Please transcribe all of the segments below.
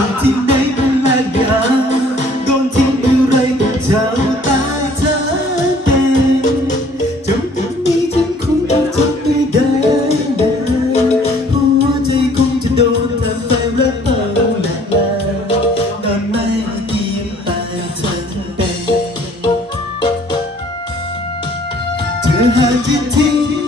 จาที่ไหนก็แลกยาโดนทิ้งอะไรก็เจ้าตายเธอเป็นจนตอนนี้ฉันคงต้องไม่ได้เพราะวใจคงจะโดนทำไปรักเปล่าแหละตอนไม่ดีตายฉันเป็นเธอหากจะทิ้ง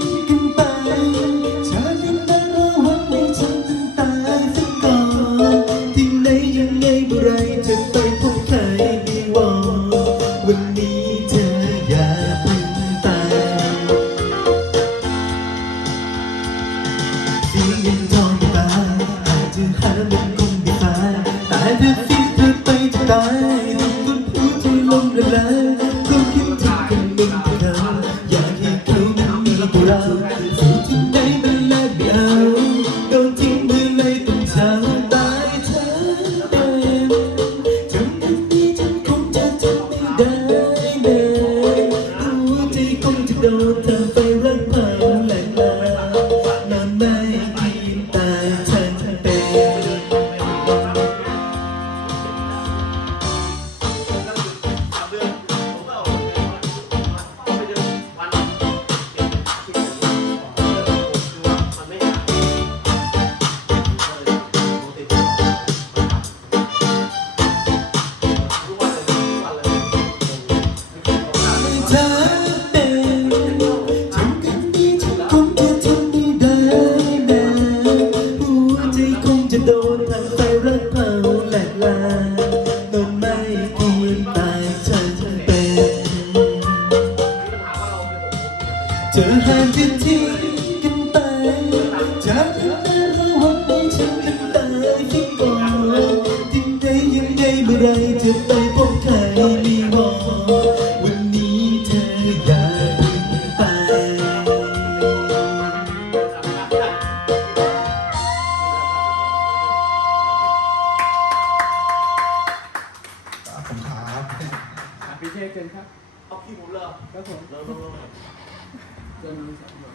ยังต้องตายอาจจะหามุมคงไม่ตายตายเพื่อคิเธอไปจะตายผู้ที่ลมละลายก็คิดถึงกันเป็นเธออยากให้เขามีตัวเราสิ่ที่ได้มันแลกไม่เอาโทิ้งมือเลยต้องเาตายเธอเองำเป็นที่ฉันคงจะทำไม่ได้เลยหัวใจคงจะโดนเธอ เธอห่างกันทิ้งกันไปจากกันไประหว่างให้ฉันกันตายที่ก่อนยิ่งได้ยังได้เมื่อไรจะไปพบใครมีบอกวันนี้เธออย่าเพิ่งไปขอบคุณครับพี่เชษเจนครับเอาพี่ผมเลยครับผม Jangan sampai.